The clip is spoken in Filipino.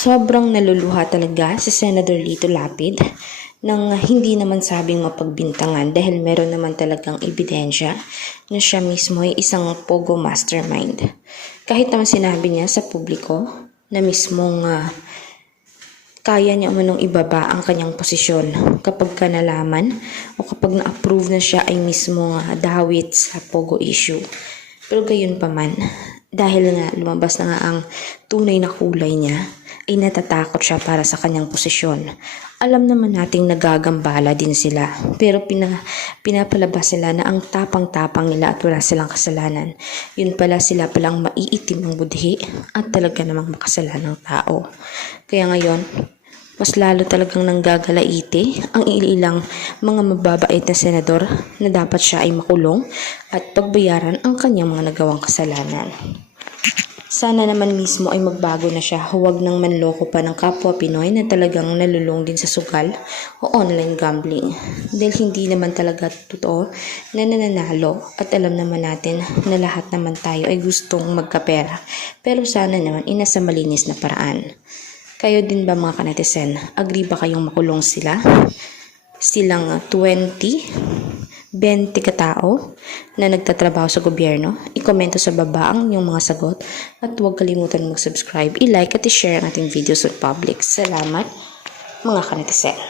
Sobrang naluluha talaga si Senator Lito Lapid nang hindi naman sabing mapagbintangan dahil meron naman talagang ebidensya na siya mismo ay isang pogo mastermind. Kahit naman sinabi niya sa publiko na mismong kaya niya umunong ibaba ang kanyang posisyon kapag ka nalaman o kapag na-approve na siya ay mismong dawit sa pogo issue. Pero gayon pa man, dahil nga lumabas na nga ang tunay na kulay niya, ay natatakot siya para sa kanyang posisyon. Alam naman nating nagagambala din sila, pero pinapalabas sila na ang tapang-tapang nila at wala silang kasalanan. Yun pala sila palang maiitim ang budhi at talaga namang makasalanang tao. Kaya ngayon, mas lalo talagang nanggagalaiti ang ilang mga mababait na senador na dapat siya ay makulong at pagbayaran ang kanyang mga nagawang kasalanan. Sana naman mismo ay magbago na siya, huwag nang manloko pa ng kapwa Pinoy na talagang nalulong din sa sugal o online gambling. Dahil hindi naman talaga totoo na nananalo at alam naman natin na lahat naman tayo ay gustong magkapera. Pero sana naman inasa malinis na paraan. Kayo din ba mga kanetizen? Agree ba kayong makulong sila? Silang 20 katao na nagtatrabaho sa gobyerno? I-komento sa baba ang inyong mga sagot at huwag kalimutan mag-subscribe, i-like at i-share ang ating videos sa public. Salamat mga kanetizen.